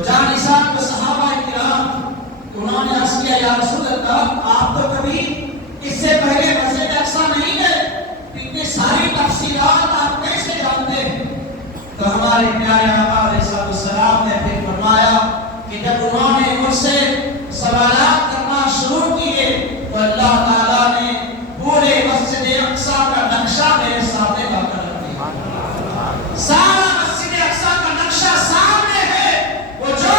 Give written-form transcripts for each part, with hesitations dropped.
تو جان نثار کو صحابہ کرام انہوں نے عرض کیا یا رسول اللہ آپ تو کبھی اس سے پہلے مسجد اقصی نہیں گئے، اتنی ساری تفصیلات آپ کیسے جانتے ہیں؟ تو ہمارے پیارے آقا علیہ السلام نے پھر فرمایا کہ جب انہوں نے مجھ سے سوالات کرنا شروع کیے تو اللہ تعالیٰ نے پورے مسجد اقصی کا نقشہ میرے سامنے لا کر رکھ دیا۔ سارا مسجد اقصی کا نقشہ سامنے ہے، وہ جو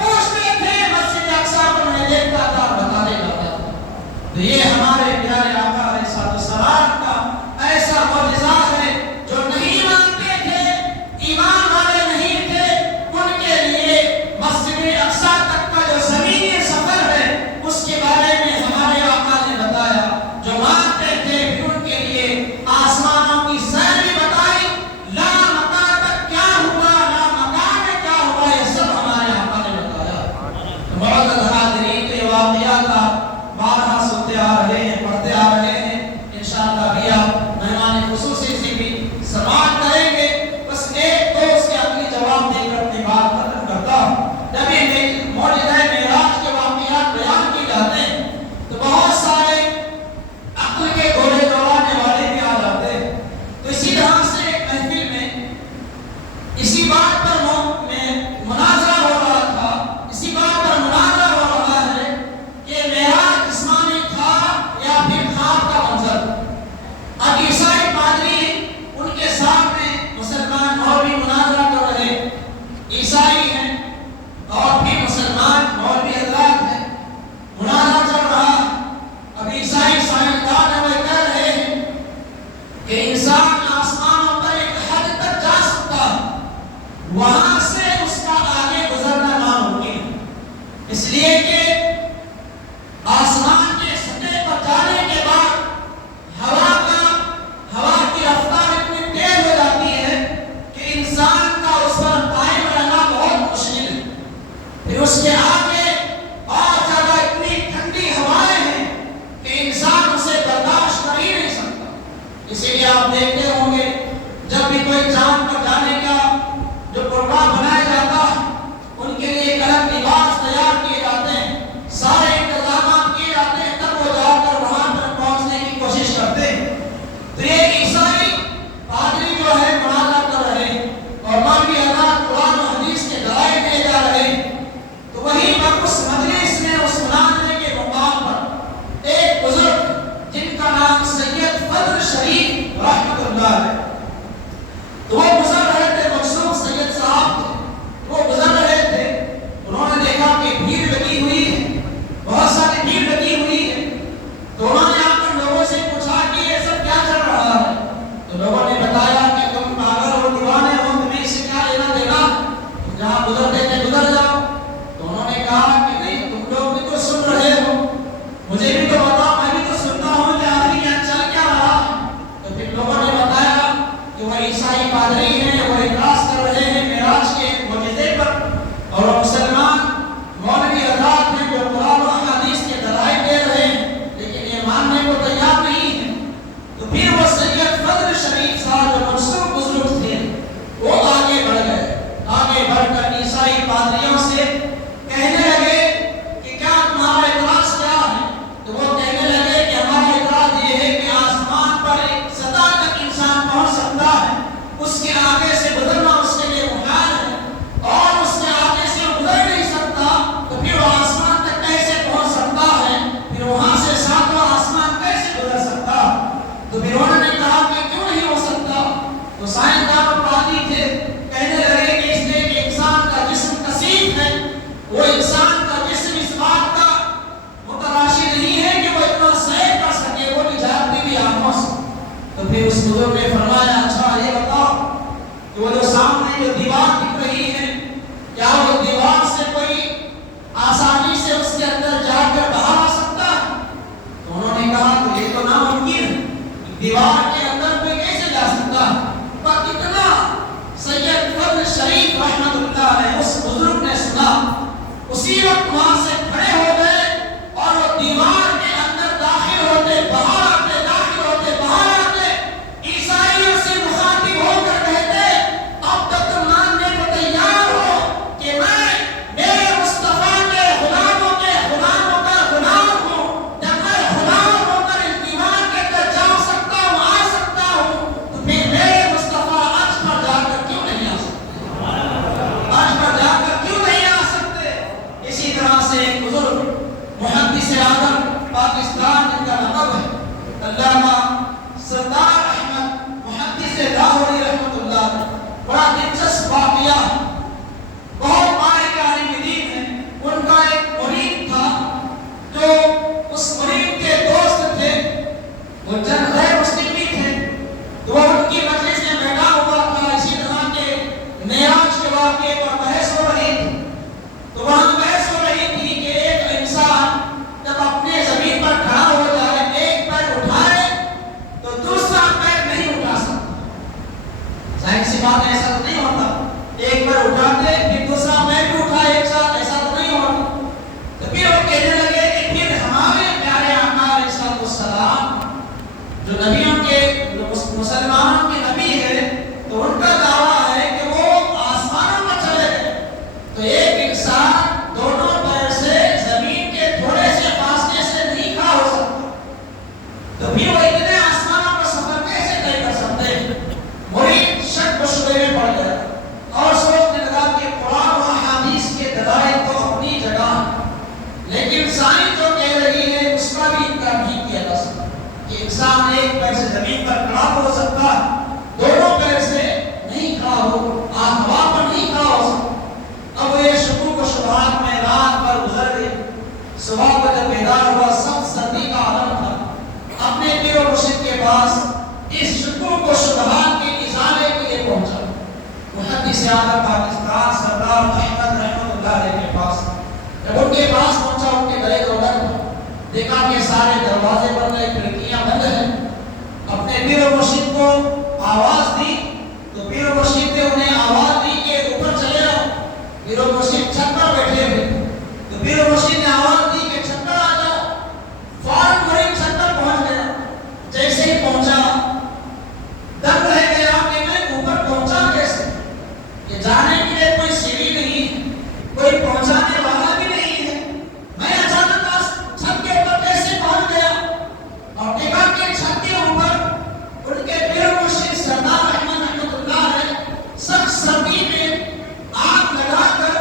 پوچھتے تھے مسجد اقصی کو میں دیکھتا تھا بتا دے جاتا تھا۔ تو یہ ہمارے پیارے آقا علیہ السلام کا ایسا معجزہ ہے جو نہیں مانتے تھے، ایمان والے نہیں تھے، ان کے لیے مسجد اقصی تک کا جو زمینی سفر ہے اس کے بارے میں ہمارے آقا نے بتایا۔ جو مانتے تھے پھر ان کے لیے آسمانوں کی سیر بھی بتائی، لا مکان تک کیا ہوا، لا مکان میں کیا ہوا، یہ سب ہمارے آقا نے بتایا۔ معزز حاضرین، یہ واقعات آپ بارہا سنتے آ رہے ہیں، پڑھتے آ رہے ہیں، انشاءاللہ بھی آپ مہمان خصوصی سے بھی سماعت کریں گے۔ بس ایک دو اس کے اپنی جواب دے کر اپنی بات ختم کرتا ہوں۔ نبی معجزہ معراج کے واقعات بیان کی جاتے ہیں تو بہت سارے عقل کے گھوڑے دوڑانے والے بھی آ جاتے ہیں۔ تو اسی طرح سے ایک محفل میں اسی بات پر مناظرہ ہو رہا تھا، اسی بات پر مناظرہ ہو رہا ہے کہ معراج جسمانی تھا یا پھر خواب کا منظر۔ اب عیسائی پادری ان کے سامنے مسلمان مولوی مناظرہ کر رہے، عیسائی ہیں اور بھی مسلمان مولوی حضرات ہیں، مناظرہ چل رہا۔ اب عیسائی سائنسدان وہ کہہ رہے ہیں کہ انسان آسمانوں پر ایک حد تک جا سکتا ہے، وہاں سے اس کا آگے گزرنا ناممکن ہے، اس لیے کہ آسمان کے سطح پر جانے کے بعد ہوا کی رفتار اتنی تیز ہو جاتی ہے کہ انسان کا اس پر قائم رہنا بہت مشکل ہے۔ پھر اس کے آگے اور زیادہ اتنی ٹھنڈی ہوائیں ہیں کہ انسان اسے برداشت کر ہی نہیں سکتا۔ اسی لیے آپ دیکھتے ہوں گے جب بھی کوئی چاند پر جانے کا جو پروگرام بنایا جاتا ہے ان کے لیے ایک الگ لباس تیار کیے جاتے ہیں، سارے انتظامات کیے جاتے ہیں، تب وہ جا کر وہاں تک پہنچنے کی کوشش کرتے ہیں۔ تو یہ عیسائی پادری جو ہے مناظرہ کر رہے ہیں اور مولوی حضرات قرآن و حدیث کے دلائل دے جا رہے ہیں، تو وہیں پر اس مجلس میں اس مناظرے کے مقام پر ایک بزرگ جن کا نام سید فضل شریف رحمۃ اللہ ہے، تو وہ گزر رہے تھے، مقصود سید صاحب تھے، وہ گزر رہے تھے، انہوں نے دیکھا کہ بھیڑ لگی ہوئی ہے، بہت ساری بھیڑ لگی ہوئی ہے، تو انہوں نے آ کر لوگوں سے پوچھا کہ یہ سب کیا چل رہا ہے؟ تو لوگوں نے بتایا کہ تم پاگل ہو، دیوانے ہو، تمہیں اس سے کیا لینا دینا، تم جہاں گزرتے تھے گزر جاؤ۔ تو انہوں نے کہا کہ نہیں، تم لوگ بھی تو سن رہے ہو، مجھے بھی تو بتاؤ، میں بھی تو سنتا ہوں کہ آدمی یہاں چل کیا رہا ہے۔ تو پھر لوگوں نے بتایا کہ وہ عیسائی پادری ہیں، وہ اعتراض کر رہے ہیں معراج کے معجزے پر، اور وہ مسلمان مولوی حضرات ہیں جو قرآن و حدیث کے دلائل دے رہے ہیں لیکن یہ ماننے کو تیار نہیں ہے۔ تو پھر وہ سید فضل شریف صاحب جو منصور بزرگ تھے وہ آگے بڑھ گئے، آگے بڑھ کر عیسائی پادریوں سے کہنے لگے کہ کیا تمہارا اعتراض کیا ہے؟ تو وہ کہنے لگے کہ ہمارا اعتراض یہ ہے کہ آسمان پر ایک سطح تک انسان پہنچ سکتا ہے، اس کے آگے سے گزرنا اس کے لیے محال ہے، اور اس کے آگے سے گزر نہیں سکتا تو پھر وہ آسمان تک کیسے پہنچ سکتا ہے، پھر وہاں سے ساتواں آسمان کیسے گزر سکتا؟ تو پھر انہوں نے کہا کہ کیوں نہیں ہو سکتا؟ تو سائنسدان اور پادری تھے، کہنے لگے کہ اس لیے کہ انسان کا جسم کثیف ہے، وہ انسان کا جسم اس بات کا متلاشی نہیں ہے کہ وہ اتنا سیر کر سکے، وہ بھی جاگتی بھی آنکھوں سے۔ تو پھر اس بزرگ نے فرمایا اچھا یہ بتاؤ کہ وہ جو سامنے جو دیوار دکھ رہی ہے کیا وہ دیوار سے کوئی آسانی سے اس کے اندر جا کر باہر آ سکتا ہے؟ تو انہوں نے کہا کہ یہ تو ناممکن ہے، دیوار کے اندر کوئی کیسے جا سکتا ہے؟ پر اتنا سید فضل شریف رحمۃ اللہ علیہ اس بزرگ نے سنا، اسی وقت وہاں سے کھڑے ہو گئے اور وہ دیوار کے اندر داخل ہوتے باہر آتے، داخل ہوتے باہر آتے، عیسائیوں سے مخاطب ہو کر کہتے اب تک تم ماننے کو تیار ہو کہ میں پاکستان جن کا لقب ہے علامہ سردار احمد محدث لاہوری رحمۃ اللہ، بڑا دلچسپ واقعہ، بہت بڑے عالم دین ہیں، ان کا ایک مرید تھا جو اس مرید کے دوست تھے، وہ جن غیر مسلم بھی تھے، تو وہ ان کی مجلس میں بیٹھا ہوا تھا، اسی طرح کے معراج کے واقعے پر بحث ہو رہی تھی، تو وہاں بحث ہو رہی تھی کہ ایک انسان جب اپنے زمین پر کھڑا ہو جائے، ایک پیر اٹھائے تو دوسرا پیر نہیں اٹھا سکتا۔ ظاہر سی بات ہے، ایسا تو نہیں ہوتا، ایک پیر اٹھاتے پھر دوسرا پیر بھی اٹھائے ایک ساتھ، ایسا تو نہیں ہوتا۔ تو پھر وہ کہنے لگے کہ پھر ہمارے پیارے آقا علیہ السلام جو نبیوں کے مسلمانوں کے نبی ہے، تو ان کا دعویٰ ہے کہ وہ آسمانوں میں چلے گئے، تو ایک انسان دونوں پیر سے زمین کے تھوڑے سے فاصلے سے نہیں کھڑا ہو سکتا، تو پھر وہ اتنے آسمانوں کا سفر کیسے طے کر سکتے ہیں؟ مرید شک و شبے میں پڑ گیا اور سوچنے لگا کہ قرآن و احادیث کے دلائل تو اپنی جگہ ہیں، لیکن سائنس جو کہہ رہی ہے اس کا بھی انکار نہیں کیا جا سکتا کہ انسان ایک پیر سے زمین پر کھڑا ہو سکتا، دونوں پیر سے نہیں کھڑا ہو، ہوا پر نہیں کھڑا ہو سکتا۔ اب یہ شکوک و شبہات میں رات پر گزر گئی، صبح کو جب بیدار ہوا سب سردی کا عالم تھا، اپنے پیر و مرشد کے پاس اس شکوک و شبہات کے ازالے کے لیے پہنچا، محدث اعظم پاکستان سردار احمد رحمۃ اللہ علیہ کے پاس۔ جب ان کے پاس پہنچا، ان کے گلے کو لگا، دیکھا کہ سارے دروازے بند ہیں، کھڑکیاں بند ہیں، اپنے پیر و مرشد کو آواز دی تو پیر و مرشد نے انہیں آواز دی کہ اوپر چلے آؤ۔ پیر و مرشد چھت پر بیٹھے ہوئے، تو پیر و مرشد نے آواز دی کہ چھت پر آ جاؤ، فوراً مرید چھت پر پہنچ گیا۔ جیسے ہی پہنچا دم رہ گیا کہ میں اوپر پہنچا کیسے، کہ جانے کے لیے کوئی سیڑھی نہیں ہے، کوئی پہنچانے والا بھی نہیں ہے، میں اچانک چھت کے اوپر کیسے پہنچ گیا؟ اور دیکھا کہ چھت کے اوپر ان کے پیر و مرشد سردار احمد رحمۃ اللہ نے سخت سردی میں آگ لگا کر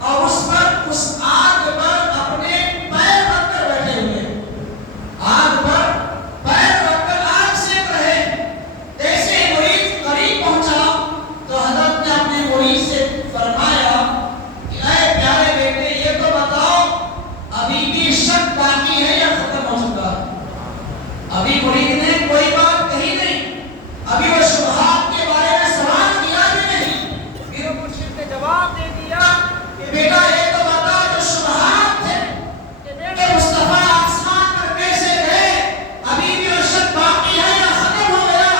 اور اس آگ پر اپنے پیر رکھ کر بیٹھے ہوئے، آگ پر پیر رکھ کر آگ سیک رہے۔ جیسے مرید قریب پہنچا تو حضرت نے اپنے مرید سے فرمایا کہ اے پیارے بیٹے، یہ تو بتاؤ ابھی بھی شک باقی ہے یا ختم ہو چکا ہے؟ ابھی مرید نے کوئی بات کہی نہیں، ابھی وہ شبہات کے بارے میں سوال کیا بھی نہیں، پھر مرشد نے جواب دے دیا کہ بیٹا یہ تو بتا جو شبہات تھے کہ مصطفیٰ آسمان پر کیسے گئے، ابھی بھی وہ شک باقی ہے یا ختم ہو گیا؟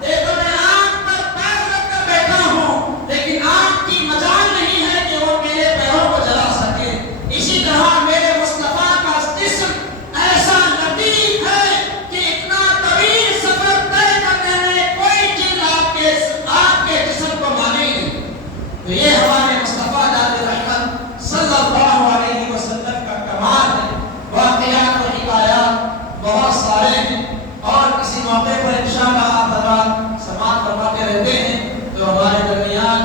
دیکھو میں آگ پر پیر رکھ کر بیٹھا ہوں، لیکن آگ کی مجال نہیں ہے کہ وہ میرے پیروں کو جلا سکے۔ اسی طرح میرے مصطفیٰ کا جسم ایسا لطیف ہے کہ اتنا طویل سفر طے کرنے میں کوئی چیز آپ کے جسم کو مانے ہی نہیں۔ تو یہ ہمارے مصطفیٰ جان رحمت صلی اللہ علیہ وسلم کا کمال ہے۔ واقعات و حکایات بہت سارے ہیں، اور کسی موقع پر انشاءاللہ آپ حضرات سماعت فرماتے رہتے ہیں، تو ہمارے درمیان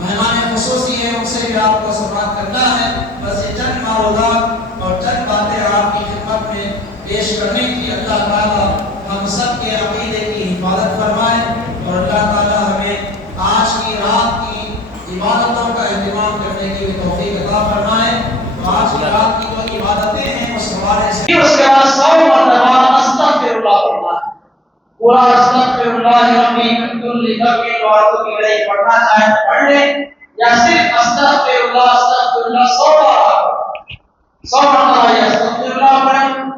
مہمان خصوصی ہیں، ان سے بھی آپ کو سماعت کرنا ہے۔ بس یہ چند معروضات اور چند باتیں آپ کی خدمت میں پیش کرنے کی۔ اللہ تعالیٰ ہم سب کے عقیدے کی حفاظت فرمائے، اور اللہ تعالیٰ ہمیں آج کی رات کی عبادتوں کا اہتمام کرنے کی توفیق عطا فرمائے۔ آج کی رات کی جو عبادتیں ہیں اس حوالے سے اس کے بعد 100 مرتبہ استغفر اللہ پڑھنا ہے، پورا استغفر اللہ ربی من کل ذنب واتوب الیہ پڑھنا چاہے تو پڑھ لیں، یا صرف استغفر اللہ 100 بار 100 مرتبہ استغفر اللہ پڑھیں۔